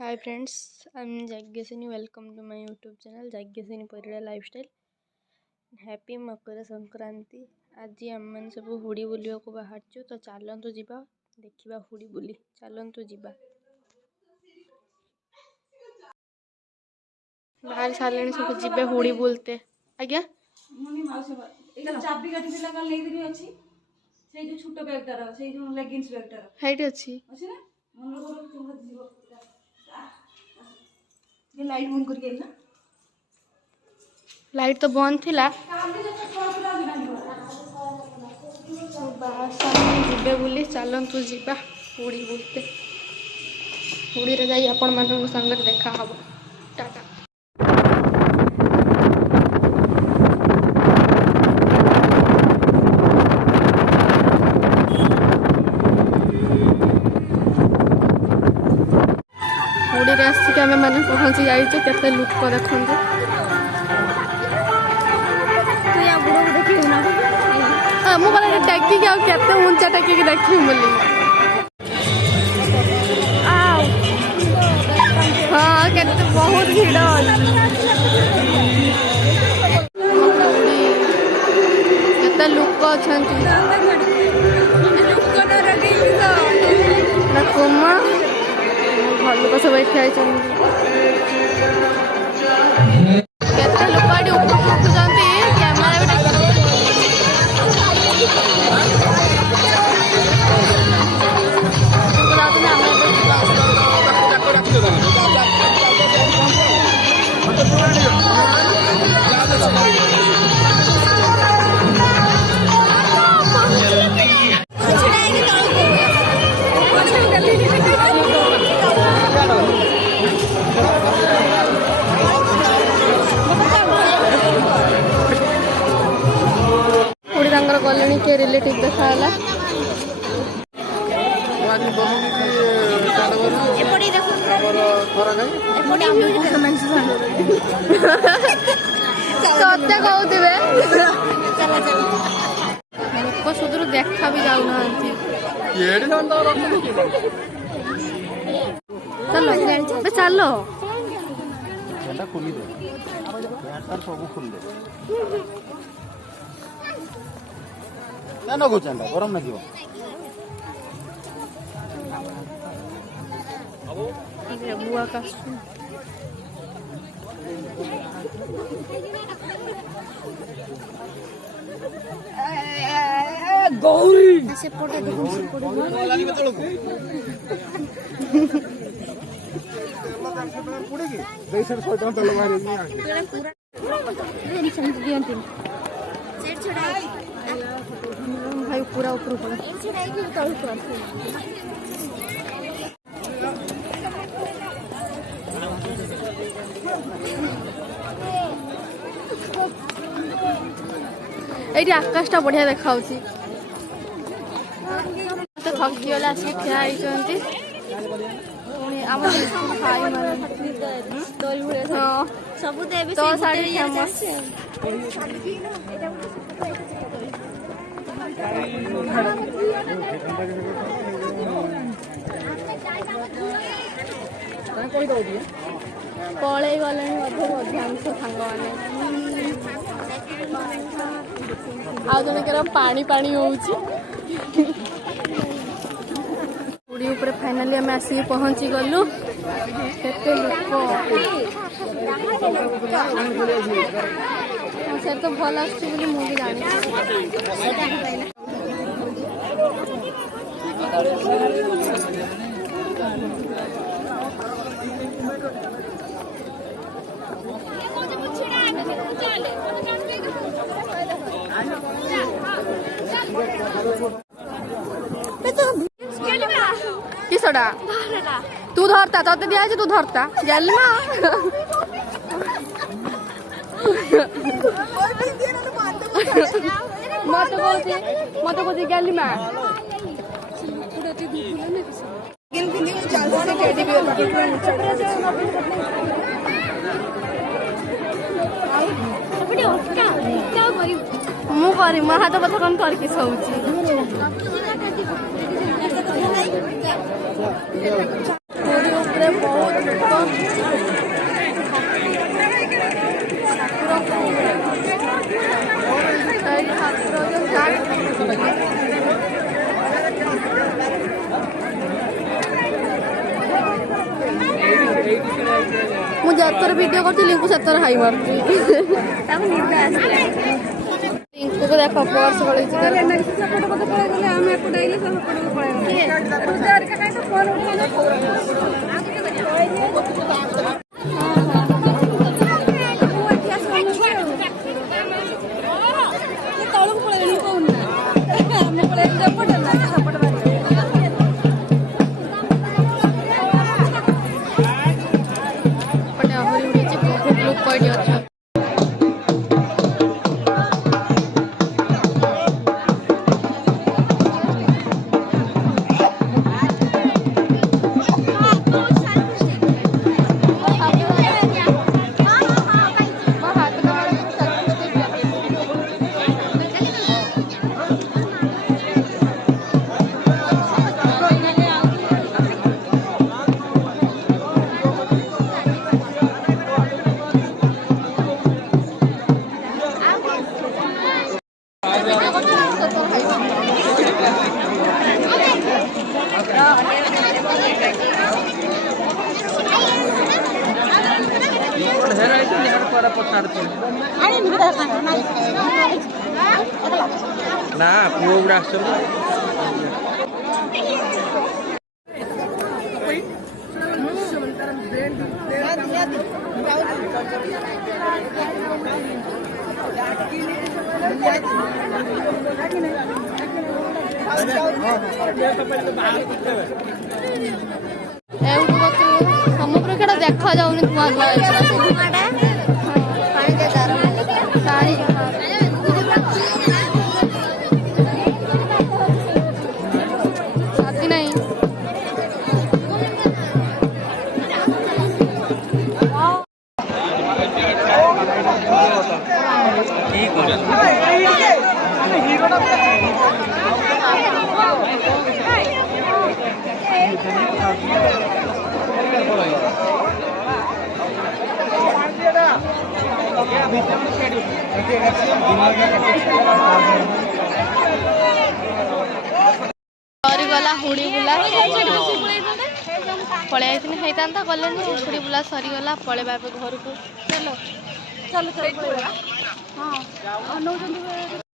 Hi friends, I'm Jagyasini. Welcome to my YouTube channel Jagyasini Parida Lifestyle. Happy Makar Sankranti. आज आम मैंने सब हुड़ी बुलिया को बाहर तो चलतु जीवा देखा हुड़ी बुली चलतु जीवा बाहर सारे सब जीवे हुड़ी बुलते आज्ञा चाबी काटी दिला का लेदरी अछि सेई जो छोटो बैगटार सेई जो लेगिंग्स बैगटार हाइट अछि ना मन रो तुम जीव ये लाइट बंद कर गेल ना लाइट तो बंद थिला बाहर सारे जीवे बुली चलतु जीवा हुड़ी बुलते हुड़ी रे जाई आपण मानन संग देखा हबो टाटा। हुड़ी आसिक आम मैंने पहुँची जाइए केते लोक देखते मुझे टेकिक आते उंचा टेकिक देखी बोली हाँ के बहुत भीड़ केते लोक अच्छा कुमा घर लोक सब ठिया केते लोक आड़ी उपभोग कैमेरा गले किए रिलेटिव देखाला सत्य कहते लोक सुधर देखा भी जाऊना चलो चलो गरम ना बुआ का गौरी भाई पूरा ऊपर ऊपर ये आकाशटा बढ़िया देखा थकी गले आसिक ठिया तो शाढ़ी फेमस पलि गले अधिकांश सांग मैंने जनकर पानी पानी हुड़ी ऊपर फाइनाली आम आसिक पहुँची गलु केते से तो भल आसुँच मुझे जानी किसटा तू धरता तते दिया तू धरता जाली ना मत को गली मा मु करी म हाथ पथ कौन करके सोची बहुत ମୁଁ ଯେତେଥର ଭିଡ଼ିଓ କରୁଛି ଲିଙ୍କୁ ସେତେଥର ହାଇ ମାରୁଛି ଲିଙ୍କୁକୁ ଦେଖ ପର୍ସ ପଳେଇଛି ଆମେ ଏପଟେ ଆଇଲେ ସେ ସେପଟକୁ ପଳେଇଗଲେ ତଳକୁ ପଳେଇଗଲି କହୁନି ଆମେ ପଳେଇଲେ ସେପଟେ ନା ସେପଟେ ପଟେ ଆହୁରି ଉଡ଼ିଛି ବହୁତ ଲୋକ ଏଠି ଅଛନ୍ତି। ନା ପୁଅ ଗୁଡ଼ା ଆସୁଛନ୍ତି। ସମୁଦ୍ର କେଟା ଦେଖା ଯାଉନି ଧୂଆଁ ଧୂଆଁ ସାଥି ନାହିଁ ସରିଗଲା ହୁଡ଼ି ବୁଲା ପଳେଇ ଆସିନି ହେଇଥାନ୍ତା ଗଲେନି ହୁଡ଼ି ବୁଲା ସରିଗଲା ପଳେଇବା ଏବେ ଘରକୁ ଚାଲ ଚାଲ ଚାଲ ହଁ